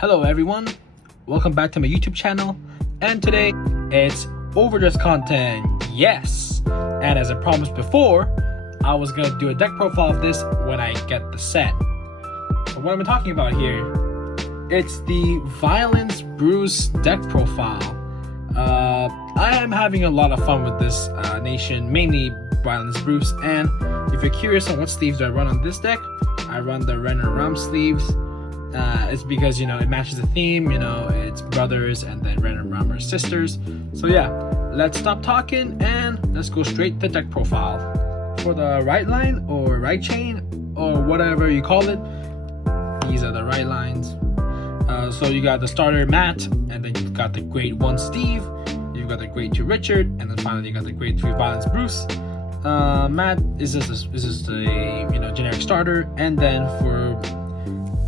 Hello everyone, welcome back to my YouTube channel, and today it's overdress content, yes! And as I promised before, I was gonna do a deck profile of this when I get the set. So what am I talking about here? It's the Violence Bruce deck profile. I am having a lot of fun with this nation, mainly Violence Bruce, and if you're curious on what sleeves I run on this deck, I run the Ren and Ram sleeves. It's because, it matches the theme, it's brothers and then Ren and Ram are sisters. So yeah, let's stop talking and let's go straight to deck profile. For the right line or right chain or whatever you call it, these are the right lines. So you got the starter Matt, and then you've got the grade 1 Steve, you've got the grade 2 Richard, and then finally you got the grade 3 Violence Bruce. Matt is just a generic starter, and then for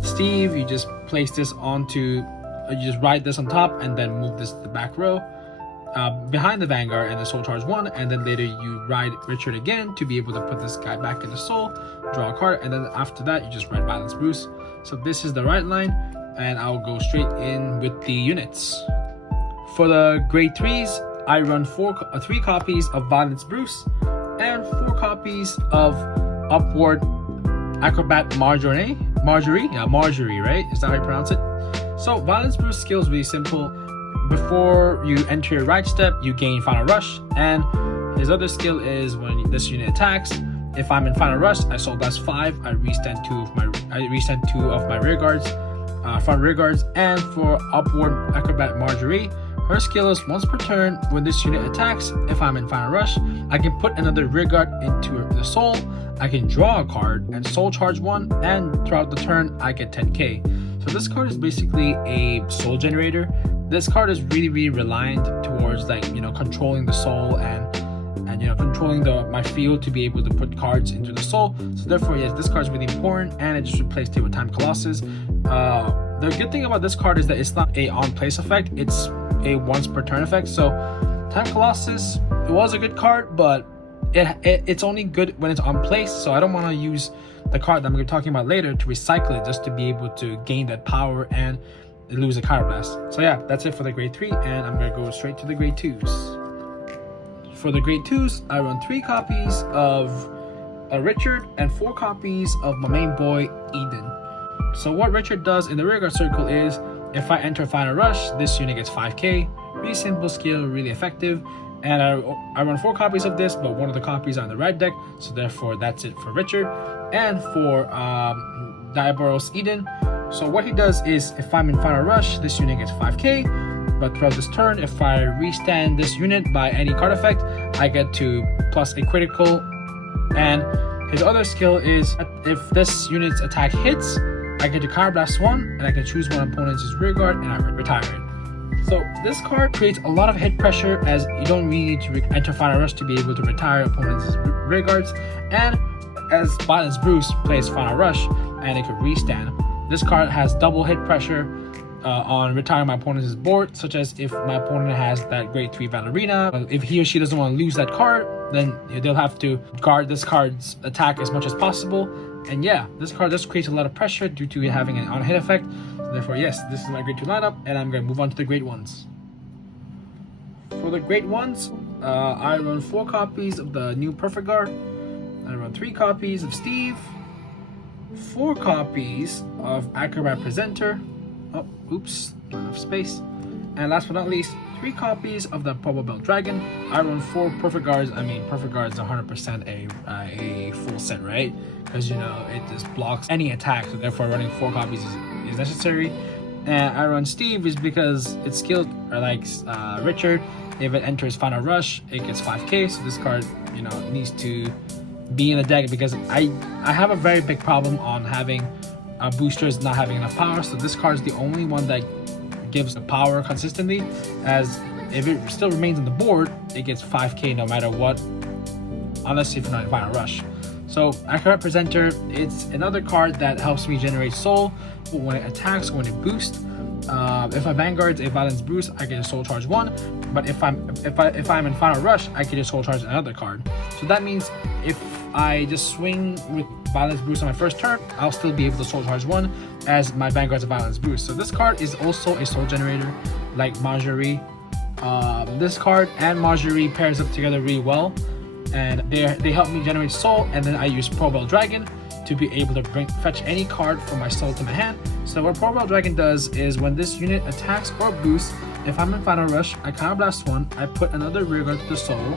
Steve, you just place this onto, you just ride this on top and then move this to the back row behind the Vanguard and the Soul Charge 1, and then later you ride Richard again to be able to put this guy back in the Soul, draw a card, and then after that you just ride Violence Bruce. So this is the right line, and I'll go straight in with the units. For the grade 3s, I run 3 copies of Violence Bruce and 4 copies of Upward Acrobat Marjorie, right? Is that how you pronounce it? So Violence Bruce skill is really simple. Before you enter your right step, you gain Final Rush, and his other skill is when this unit attacks, if I'm in Final Rush, I soul blast 5, I restand 2 of my rear guards, front rear guards. And for Upward Acrobat Marjorie, her skill is once per turn, when this unit attacks, if I'm in Final Rush, I can put another rear guard into the soul, I can draw a card and soul charge 1, and throughout the turn I get 10k. So this card is basically a soul generator. This card is really reliant towards controlling the soul and controlling my field to be able to put cards into the soul. So therefore, yes, this card is really important, and it just replaced it with Time Colossus. The good thing about this card is that it's not a on place effect, it's a once per turn effect. So Time Colossus, it was a good card, but it's only good when it's on place. So I don't want to use the card that I'm going to be talking about later to recycle it just to be able to gain that power and lose a Counter Blast. So yeah, that's it for the grade 3, and I'm going to go straight to the grade 2s. For the grade 2s, I run 3 copies of Richard and 4 copies of my main boy Eden. So what Richard does in the rearguard circle is, if I enter Final Rush, this unit gets 5k. Really simple skill, really effective. And I run 4 copies of this, but one of the copies are on the right deck, so therefore that's it for Richard. And for Diaboros Eden, so what he does is, if I'm in Final Rush, this unit gets 5k, but throughout this turn, if I restand this unit by any card effect, I get to plus a critical. And his other skill is, if this unit's attack hits, I get to Counter Blast 1, and I can choose one opponent's rearguard and I retire it. So this card creates a lot of hit pressure, as you don't really need to enter Final Rush to be able to retire opponents' rearguards, and as Violence Bruce plays Final Rush and it could restand, this card has double hit pressure on retiring my opponent's board, such as if my opponent has that grade 3 Valerina, if he or she doesn't want to lose that card, then they'll have to guard this card's attack as much as possible. And yeah, this card just creates a lot of pressure due to it having an on-hit effect. So therefore, yes, this is my grade 2 lineup, and I'm going to move on to the grade 1s. For the grade 1s, I run 4 copies of the new Perfect Guard. I run 3 copies of Steve, 4 copies of Acrobat Presenter. Oh, oops, not enough space. And last but not least, 3 copies of the Purple Belt Dragon. I run 4 Perfect Guards. I mean, Perfect Guards 100% a full set, right? Because it just blocks any attack, so therefore running 4 copies is necessary. And I run Steve is because its skills are like Richard. If it enters Final Rush, it gets 5k. So this card, needs to be in the deck, because I have a very big problem on having boosters not having enough power. So this card is the only one that gives the power consistently, as if it still remains on the board, it gets 5k no matter what, unless if you're not in Final Rush. So Acrobat Presenter, it's another card that helps me generate soul when it attacks, when it boosts. If I Vanguard's a Violence Bruce, I get a soul charge 1, but if I'm in Final Rush, I can just soul charge another card. So that means if I just swing with Violence Boost on my first turn, I'll still be able to Soul Charge 1 as my Vanguard's a Violence Boost. So this card is also a Soul Generator like Marjorie. This card and Marjorie pairs up together really well, and they help me generate soul, and then I use Probell Dragon to be able to fetch any card from my soul to my hand. So what Probell Dragon does is when this unit attacks or boosts, if I'm in Final Rush, I Counter Blast 1, I put another rearguard to the soul,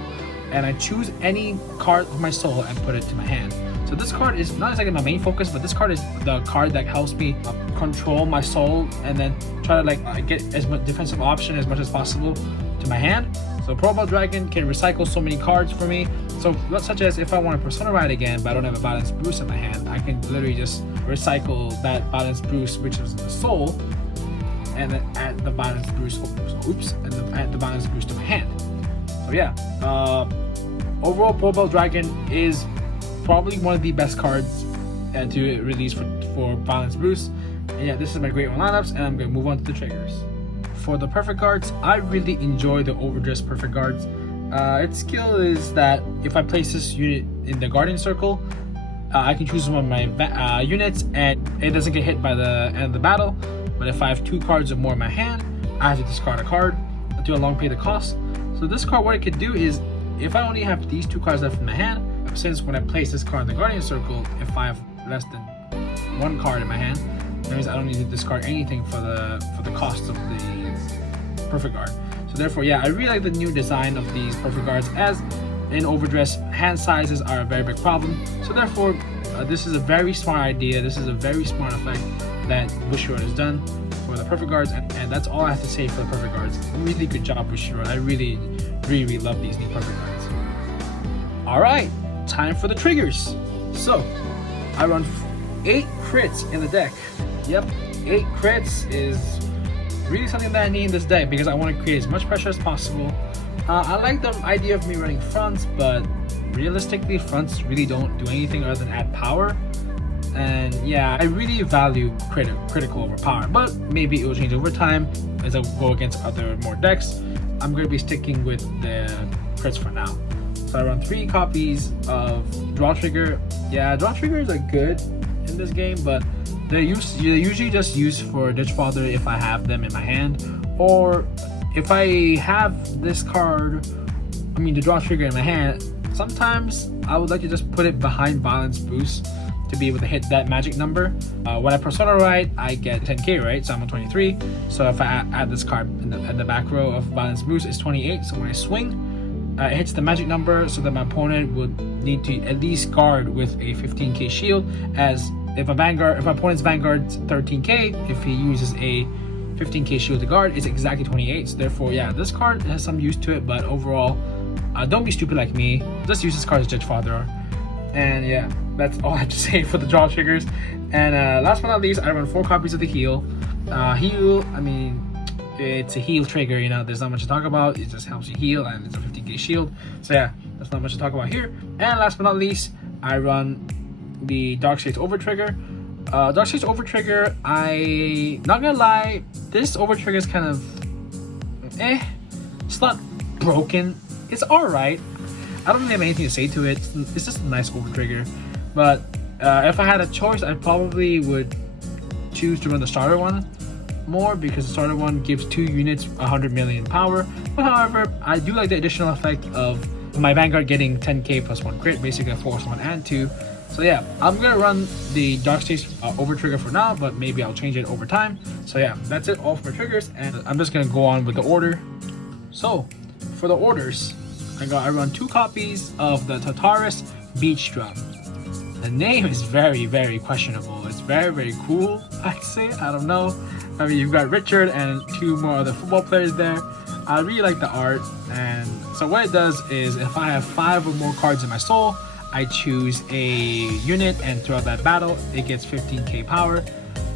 and I choose any card of my soul and put it to my hand. So this card is not exactly my main focus, but this card is the card that helps me control my soul and then try to get as much defensive option as much as possible to my hand. So Probell Dragon can recycle so many cards for me. So such as if I want to Persona Ride again, but I don't have a Balance Boost in my hand, I can literally just recycle that Balance Boost, which is the soul, and then add the Balance Boost. And then add the Balance Boost to my hand. So yeah, overall, Probell Dragon is probably one of the best cards to release for Balance Boost. And yeah, this is my Great One lineups, and I'm gonna move on to the triggers. For the Perfect Guards, I really enjoy the Overdress Perfect Guards. Its skill is that if I place this unit in the Guardian Circle, I can choose one of my units and it doesn't get hit by the end of the battle. But if I have 2 cards or more in my hand, I have to discard a card to along pay the cost. So this card, what it could do is, if I only have these 2 cards left in my hand, since when I place this card in the Guardian Circle, if I have less than 1 card in my hand, that means I don't need to discard anything for the cost of the Perfect Guard. So therefore, yeah, I really like the new design of these Perfect Guards, as in Overdress, hand sizes are a very big problem. So therefore, this is a very smart idea. This is a very smart effect that Bushiroad has done for the Perfect Guards, and that's all I have to say for the Perfect Guards. Really good job, Bushiroad. I really love these new Perfect Guards. Alright, time for the triggers. So, I run 8 crits in the deck. Yep, 8 crits is really something that I need in this deck because I want to create as much pressure as possible. I like the idea of me running fronts, but realistically, fronts really don't do anything other than add power. And yeah, I really value critical over power, but maybe it will change over time as I go against other more decks. I'm going to be sticking with the crits for now. So I run 3 copies of Draw Trigger. Yeah, Draw Triggers are good in this game, but they're usually just used for Ditch Father if I have them in my hand, or if I have this card, the Draw Trigger in my hand, sometimes I would like to just put it behind Balance Boost to be able to hit that magic number. When I Persona Ride, I get 10k, right? So I'm on 23. So if I add this card in the back row of Balance Boost, it's 28. So when I swing, it hits the magic number, so that my opponent would need to at least guard with a 15k shield. As if my opponent's Vanguard's 13k, if he uses a 15k shield to guard, it's exactly 28. So therefore, yeah, this card has some use to it, but overall, don't be stupid like me. Just use this card as Judge Father. And yeah, that's all I have to say for the Draw Triggers. And last but not least, I run 4 copies of the Heal. It's a heal trigger, there's not much to talk about. It just helps you heal, and it's a 15k shield. So yeah, that's not much to talk about here. And last but not least, I run the Dark Shades Over Trigger. Dark Shades Over Trigger, not gonna lie, this Over Trigger is kind of it's not broken. It's alright. I don't really have anything to say to it. It's just a nice Over Trigger. But if I had a choice, I probably would choose to run the starter one more, because the starter one gives 2 units 100 million power. But however, I do like the additional effect of my Vanguard getting 10k plus 1 crit, basically a force 1 and 2. So yeah, I'm gonna run the Dark Stage Over Trigger for now, but maybe I'll change it over time. So yeah, that's it all for my triggers, and I'm just gonna go on with the order. So for the orders, I run 2 copies of the Tartarus Beach Drum. The name is very questionable. It's very cool, I'd say. I don't know. You've got Richard and 2 more other football players there. I really like the art. And so what it does is, if I have 5 or more cards in my soul, I choose a unit, and throughout that battle, it gets 15k power.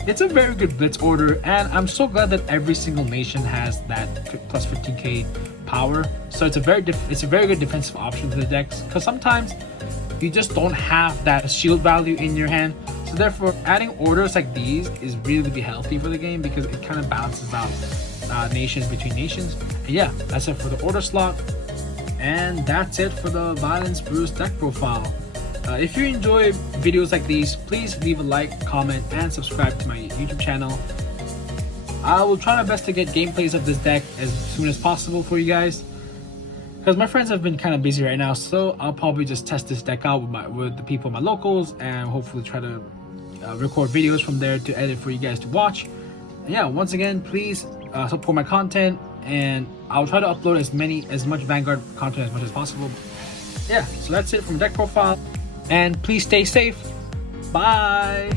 It's a very good blitz order, and I'm so glad that every single nation has that plus 15k power. So it's a very good defensive option to the decks, because sometimes you just don't have that shield value in your hand. So therefore, adding orders like these is really healthy for the game, because it kind of balances out nations between nations. And yeah, that's it for the order slot. And that's it for the Violence Boost deck profile. If you enjoy videos like these, please leave a like, comment, and subscribe to my YouTube channel. I will try my best to get gameplays of this deck as soon as possible for you guys, because my friends have been kind of busy right now, so I'll probably just test this deck out with the people, my locals, and hopefully try to record videos from there to edit for you guys to watch. And yeah, once again, please support my content, and I'll try to upload as much Vanguard content as much as possible. Yeah, so that's it from deck profile, and please stay safe. Bye.